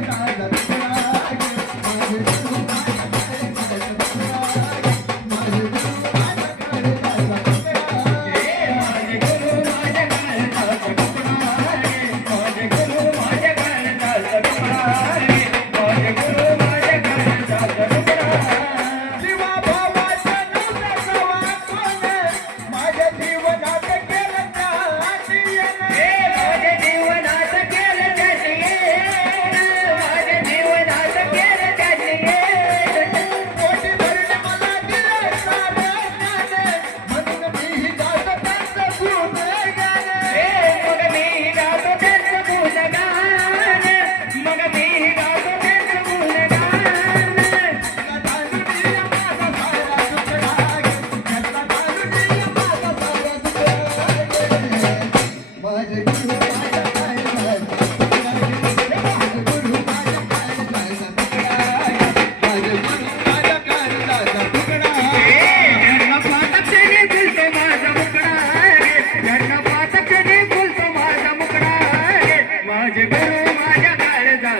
تعالى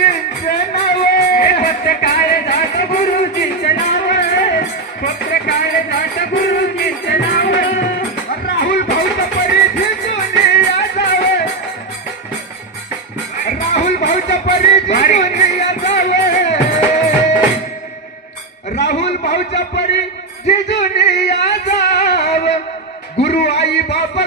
गुरुजींचं नाव फक्त काय जात गुरुजींचं नाव फक्त काय जात गुरुजींचं नाव राहुल भाऊ परिचित जाव राहुल भाऊचं परिचित जाव राहुल भाऊच्या परी जिजून या गुरु आई बाबा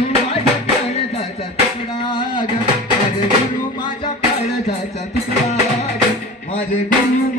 गुरु माझ्या जायचा तुकडा माझे गुरु